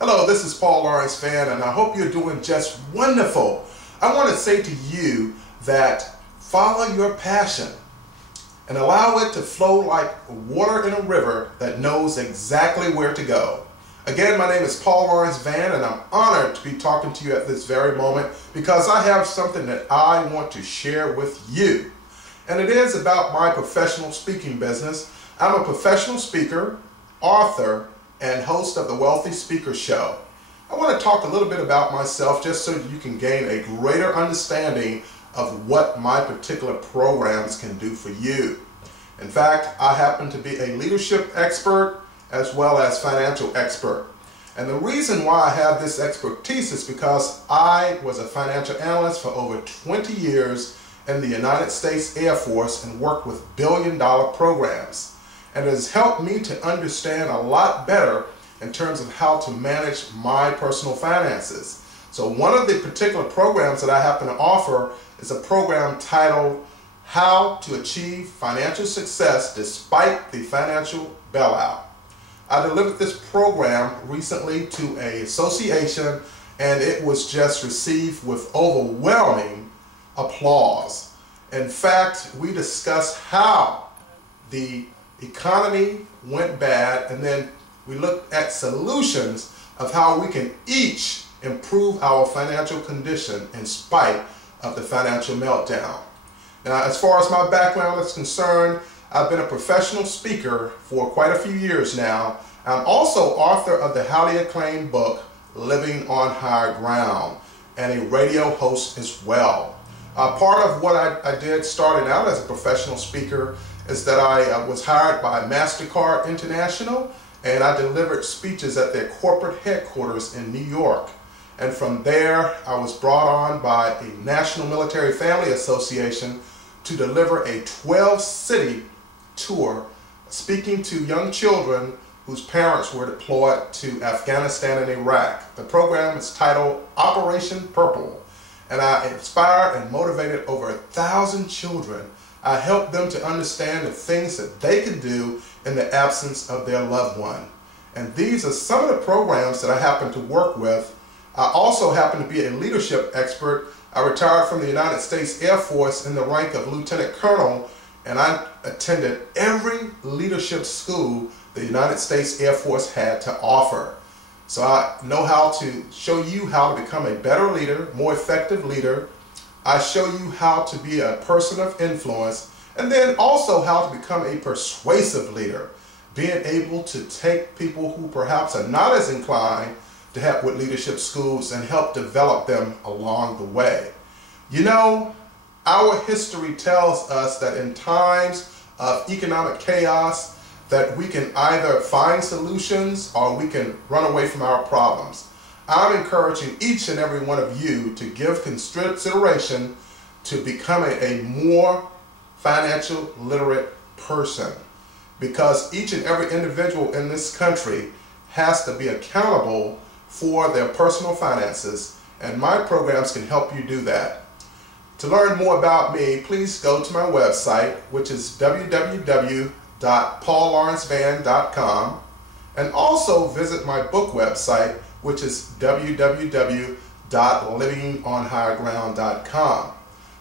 Hello, this is Paul Lawrence Vann, and I hope you're doing just wonderful. I want to say to you that follow your passion and allow it to flow like water in a river that knows exactly where to go. Again, my name is Paul Lawrence Vann, and I'm honored to be talking to you at this very moment because I have something that I want to share with you. And it is about my professional speaking business. I'm a professional speaker, author, and host of the Wealthy Speaker Show. I want to talk a little bit about myself just so you can gain a greater understanding of what my particular programs can do for you. In fact, I happen to be a leadership expert as well as financial expert. And the reason why I have this expertise is because I was a financial analyst for over 20 years in the United States Air Force and worked with billion-dollar programs. And it has helped me to understand a lot better in terms of how to manage my personal finances. So one of the particular programs that I happen to offer is a program titled How to Achieve Financial Success Despite the Financial Bailout. I delivered this program recently to an association, and it was just received with overwhelming applause. In fact, we discussed how the economy went bad, and then we looked at solutions of how we can each improve our financial condition in spite of the financial meltdown. Now, as far as my background is concerned, I've been a professional speaker for quite a few years now. I'm also author of the highly acclaimed book, Living on Higher Ground, and a radio host as well. Part of what I did starting out as a professional speaker is that I was hired by MasterCard International, and I delivered speeches at their corporate headquarters in New York. And from there, I was brought on by a National Military Family Association to deliver a 12-city tour speaking to young children whose parents were deployed to Afghanistan and Iraq. The program is titled Operation Purple, and I inspired and motivated over 1,000 children. I helped them to understand the things that they could do in the absence of their loved one. And these are some of the programs that I happen to work with. I also happen to be a leadership expert. I retired from the United States Air Force in the rank of Lieutenant Colonel, and I attended every leadership school the United States Air Force had to offer. So I know how to show you how to become a better leader, more effective leader. I show you how to be a person of influence, and then also how to become a persuasive leader, being able to take people who perhaps are not as inclined to help with leadership schools and help develop them along the way. You know, our history tells us that in times of economic chaos, that we can either find solutions or we can run away from our problems. I'm encouraging each and every one of you to give consideration to becoming a more financial literate person, because each and every individual in this country has to be accountable for their personal finances, and my programs can help you do that. To learn more about me, please go to my website, which is www.paullawrencevann.com, and also visit my book website, which is www.livingonhigherground.com.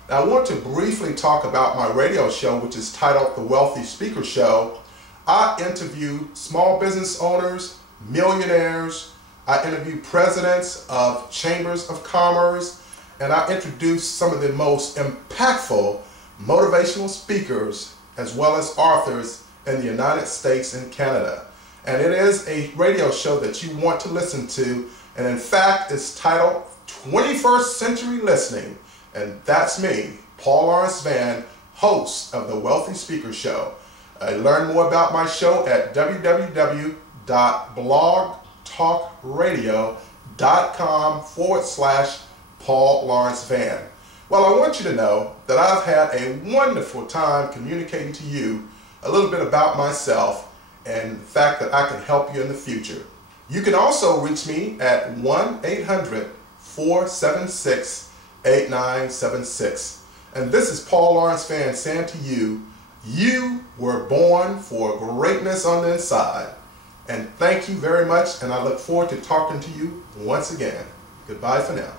Now, I want to briefly talk about my radio show, which is titled The Wealthy Speaker Show. I interview small business owners, millionaires, I interview presidents of chambers of commerce, and I introduce some of the most impactful motivational speakers as well as authors in the United States and Canada. And it is a radio show that you want to listen to, and in fact it's titled 21st Century Listening, and that's me, Paul Lawrence Vann, host of the Wealthy Speaker Show. Learn more about my show at www.blogtalkradio.com/Paul Lawrence Vann. Well, I want you to know that I've had a wonderful time communicating to you a little bit about myself and the fact that I can help you in the future. You can also reach me at 1-800-476-8976. And this is Paul Lawrence Vann saying to you, you were born for greatness on the inside. And thank you very much, and I look forward to talking to you once again. Goodbye for now.